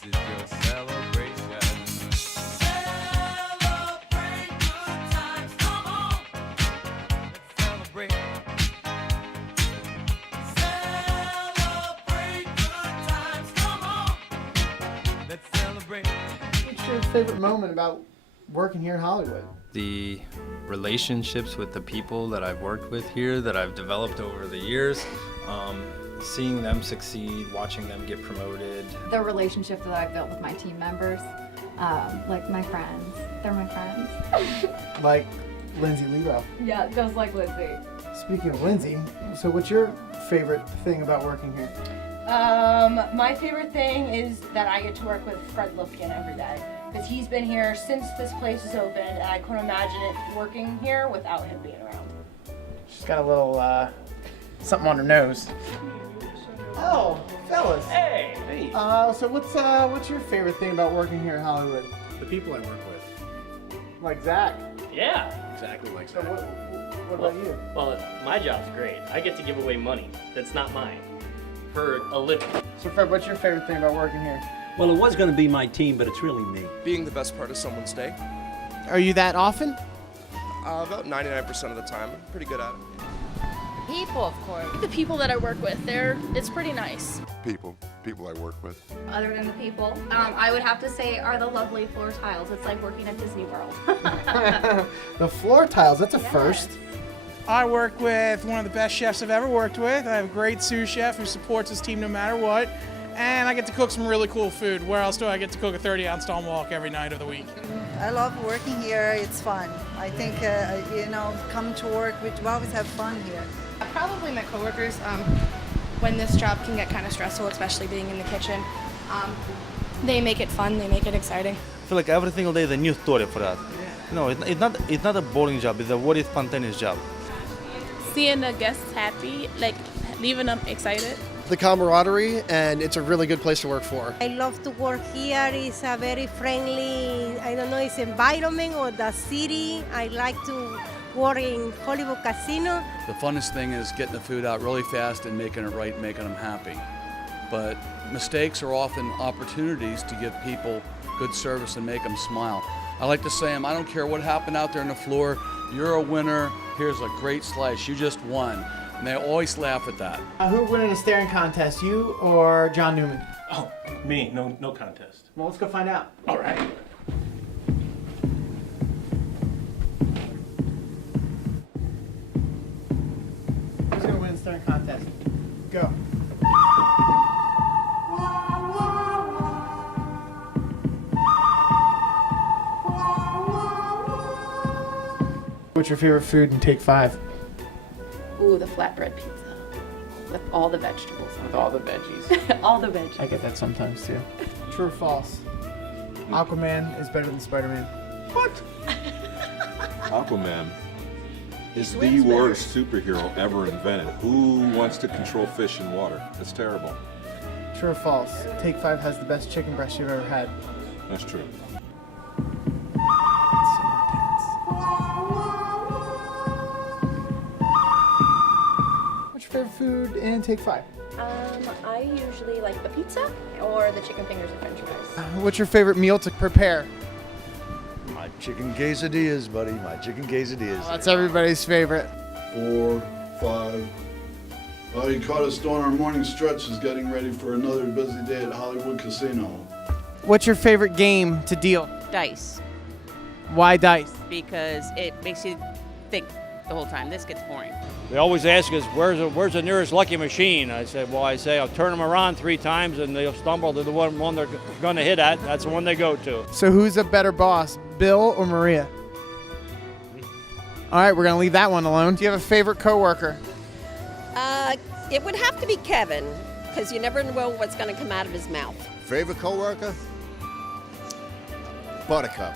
This is your celebration. Celebrate good times, come on. Let's celebrate. Celebrate good times, come on. Let's celebrate. What's your favorite moment about working here in Hollywood? The relationships with the people that I've worked with here that I've developed over the years, seeing them succeed, watching them get promoted. The relationship that I've built with my team members, like my friends. They're my friends. Like Lindsay Lebo. Yeah, just like Lindsay. Speaking of Lindsay, so what's your favorite thing about working here? My favorite thing is that I get to work with Fred Lufkin every day. Because he's been here since this place is opened, and I couldn't imagine it working here without him being around. She's got a little, something on her nose. Oh, fellas. Hey! So what's your favorite thing about working here in Hollywood? The people I work with. Like Zach. Yeah, exactly like So that. what about you? Well, my job's great. I get to give away money that's not mine for a living. So Fred, what's your favorite thing about working here? Well, it was going to be my team, but it's really me. Being the best part of someone's day. Are you that often? About 99% of the time. I'm pretty good at it. People, of course. The people that I work with, it's pretty nice. People I work with. Other than the people, I would have to say are the lovely floor tiles. It's like working at Disney World. The floor tiles, that's a first. I work with one of the best chefs I've ever worked with. I have a great sous chef who supports his team no matter what. And I get to cook some really cool food. Where else do I get to cook a 30-ounce tomahawk every night of the week? I love working here. It's fun. I think, come to work, we always have fun here. Probably my coworkers. When this job can get kind of stressful, especially being in the kitchen, they make it fun. They make it exciting. I feel like every single day is a new story for us. No, it's not a boring job. It's a very spontaneous job. Seeing the guests happy, like leaving them excited. The camaraderie, and it's a really good place to work for. I love to work here. It's a very friendly, I don't know, it's environment or the city. I like to work in Hollywood Casino. The funnest thing is getting the food out really fast and making it right, making them happy. But mistakes are often opportunities to give people good service and make them smile. I like to say, I don't care what happened out there on the floor, you're a winner, here's a great slice, you just won. And they always laugh at that. Who would win in a staring contest, you or John Newman? Oh, me, no contest. Well, let's go find out. All right. Who's gonna win the staring contest? Go. What's your favorite food in Take 5? Ooh, the flatbread pizza with all the vegetables. With all the veggies. All the veggies. I get that sometimes too. True or false? Aquaman is better than Spider-Man. What? Aquaman is the worst superhero ever invented. Who wants to control fish in water? That's terrible. True or false? Take 5 has the best chicken breast you've ever had. That's true. What's your favorite food in Take 5? I usually like the pizza or the chicken fingers and french fries. What's your favorite meal to prepare? My chicken quesadillas, buddy, my chicken quesadillas. That's everybody's favorite. 4, 5. You caught us on our morning stretches getting ready for another busy day at Hollywood Casino. What's your favorite game to deal? Dice, Why dice? because it makes you think the whole time. This gets boring. They always ask us, where's the nearest lucky machine? I say, I'll turn them around 3 times and they'll stumble to the one they're going to hit at. That's the one they go to. So who's a better boss, Bill or Maria? All right, we're gonna leave that one alone. Do you have a favorite coworker? It would have to be Kevin, because you never know what's going to come out of his mouth. Favorite coworker? Buttercup.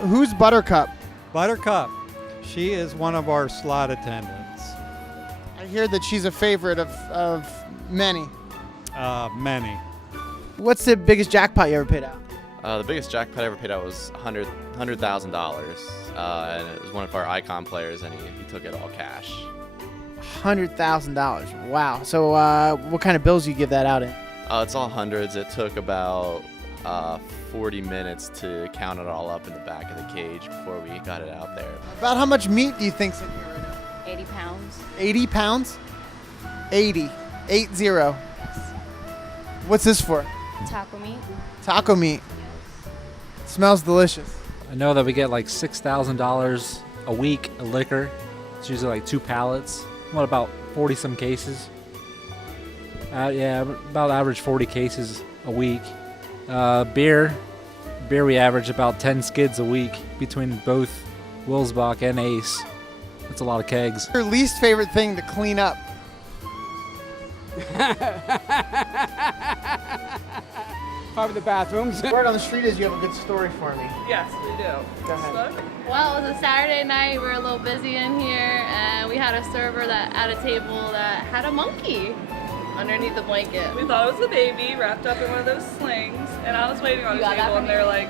Who's Buttercup? Buttercup. She is one of our slot attendants. I hear that she's a favorite of many. Many. What's the biggest jackpot you ever paid out? The biggest jackpot I ever paid out was $100,000, and it was one of our icon players, and he took it all cash. $100,000. Wow. So what kind of bills do you give that out in? It's all hundreds. It took about 40 minutes to count it all up in the back of the cage before we got it out there. About how much meat do you think's in here right now? 80 pounds. 80 pounds? 80. 80. What's this for? Taco meat. Taco meat. Smells delicious. I know that we get like $6,000 a week of liquor. It's usually like 2 pallets. What, about 40 some cases? Yeah, about average 40 cases a week. Beer we average about 10 skids a week between both Wilsbach and Ace. That's a lot of kegs. Your least favorite thing to clean up? Probably the bathrooms. Word on the street is you have a good story for me. Yes, we do. Go ahead. Well, it was a Saturday night. We were a little busy in here, and we had a server that at a table that had a monkey underneath the blanket. We thought it was a baby wrapped up in one of those slings, and I was waiting on the table, and they're like,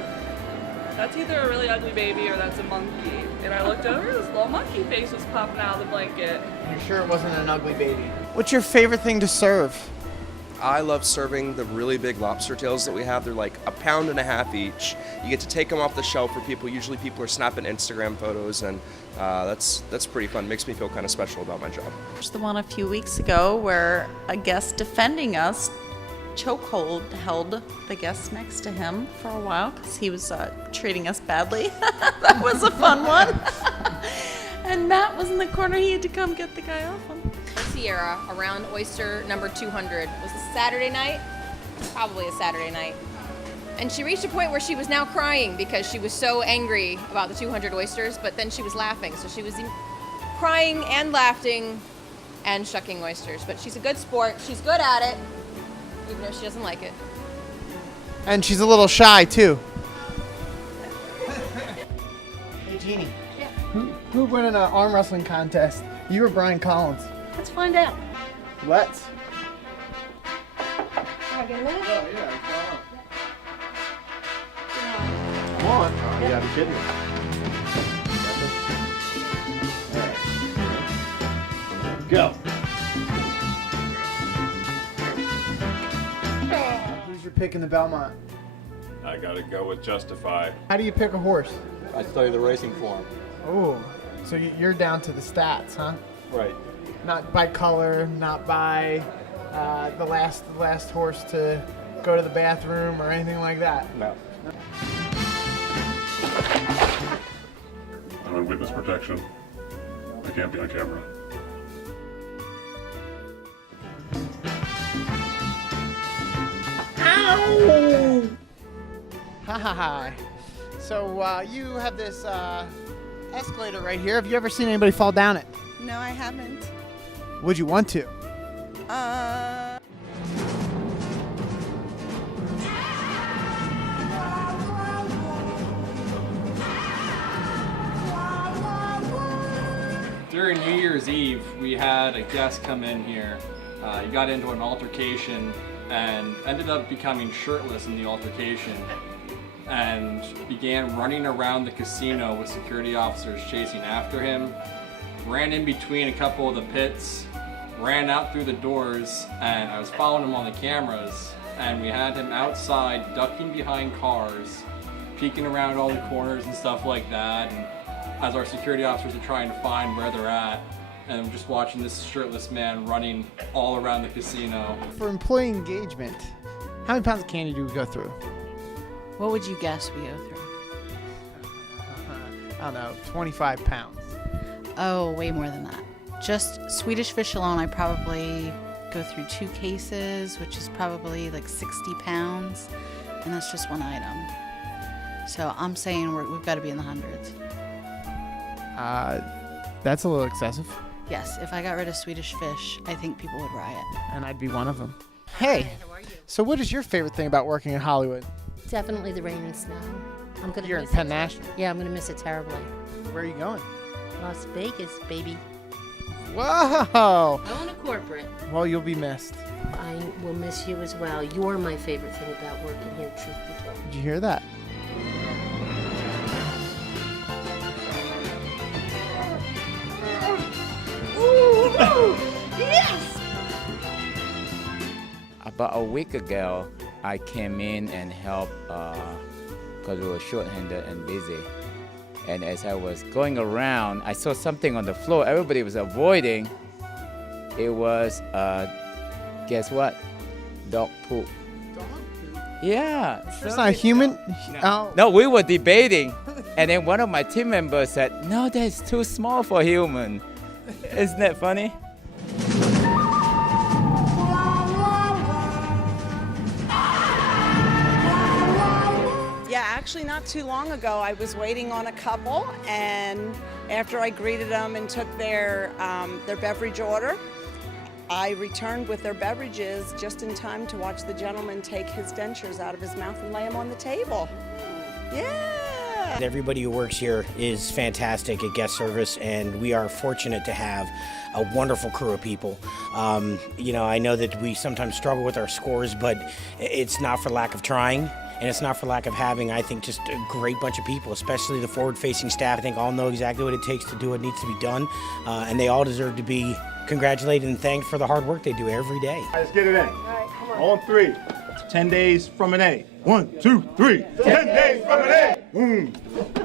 "That's either a really ugly baby or that's a monkey." And I looked over, this little monkey face was popping out of the blanket. You're sure it wasn't an ugly baby? What's your favorite thing to serve? I love serving the really big lobster tails that we have. They're like 1.5 pounds each. You get to take them off the shelf for people. Usually people are snapping Instagram photos, and that's pretty fun. Makes me feel kind of special about my job. There's the one a few weeks ago where a guest defending us chokehold held the guest next to him for a while because he was treating us badly. That was a fun one. And Matt was in the corner. He had to come get the guy off him. Sierra around oyster number 200. Was it Saturday night? Probably a Saturday night. And she reached a point where she was now crying because she was so angry about the 200 oysters, but then she was laughing. So she was crying and laughing and shucking oysters. But she's a good sport. She's good at it, even though she doesn't like it. And she's a little shy too. Hey Jeannie. Yeah. Who won an arm wrestling contest? You or Brian Collins? Let's find out. Let's. Can I get a minute? Oh, yeah, Come on. Oh, you gotta be kidding me. Go. Who's your pick in the Belmont? I gotta go with Justify. How do you pick a horse? I study the racing form. Oh, so you're down to the stats, huh? Right. Not by color, not by the last horse to go to the bathroom or anything like that. No. I'm in witness protection. I can't be on camera. Ow! Hi. So you have this escalator right here. Have you ever seen anybody fall down it? No, I haven't. Would you want to? During New Year's Eve, we had a guest come in here. He got into an altercation and ended up becoming shirtless in the altercation and began running around the casino with security officers chasing after him. Ran in between a couple of the pits, ran out through the doors, and I was following him on the cameras, and we had him outside ducking behind cars, peeking around all the corners and stuff like that, and as our security officers are trying to find where they're at, and I'm just watching this shirtless man running all around the casino. For employee engagement, how many pounds of candy do we go through? What would you guess we go through? I don't know, 25 pounds. Oh, way more than that. Just Swedish Fish alone, I probably go through 2 cases, which is probably like 60 pounds, and that's just one item. So I'm saying we've got to be in the hundreds. That's a little excessive. Yes, if I got rid of Swedish Fish, I think people would riot. And I'd be one of them. Hey, so what is your favorite thing about working in Hollywood? Definitely the rain and snow. I'm gonna. You're in miss Penn it. National. Yeah, I'm gonna miss it terribly. Where are you going? Las Vegas, baby. Whoa! Going to corporate. Well, you'll be missed. I will miss you as well. You're my favorite thing about working here, truth be told. Did you hear that? Yes! About a week ago, I came in and helped because we were short-handed and busy. And as I was going around, I saw something on the floor everybody was avoiding. It was, guess what? Dog poop. Dog poop? Yeah. It's not human. No, we were debating, and then one of my team members said, "No, that's too small for human." Isn't that funny? Yeah, actually not too long ago, I was waiting on a couple, and after I greeted them and took their beverage order, I returned with their beverages just in time to watch the gentleman take his dentures out of his mouth and lay them on the table. Yeah! Everybody who works here is fantastic at guest service, and we are fortunate to have a wonderful crew of people. I know that we sometimes struggle with our scores, but it's not for lack of trying. And it's not for lack of having, I think, just a great bunch of people, especially the forward-facing staff. I think all know exactly what it takes to do what needs to be done, and they all deserve to be congratulated and thanked for the hard work they do every day. All right, let's get it in. On 3. 10 days from an A. 1, 2, 3. 10 days from an A.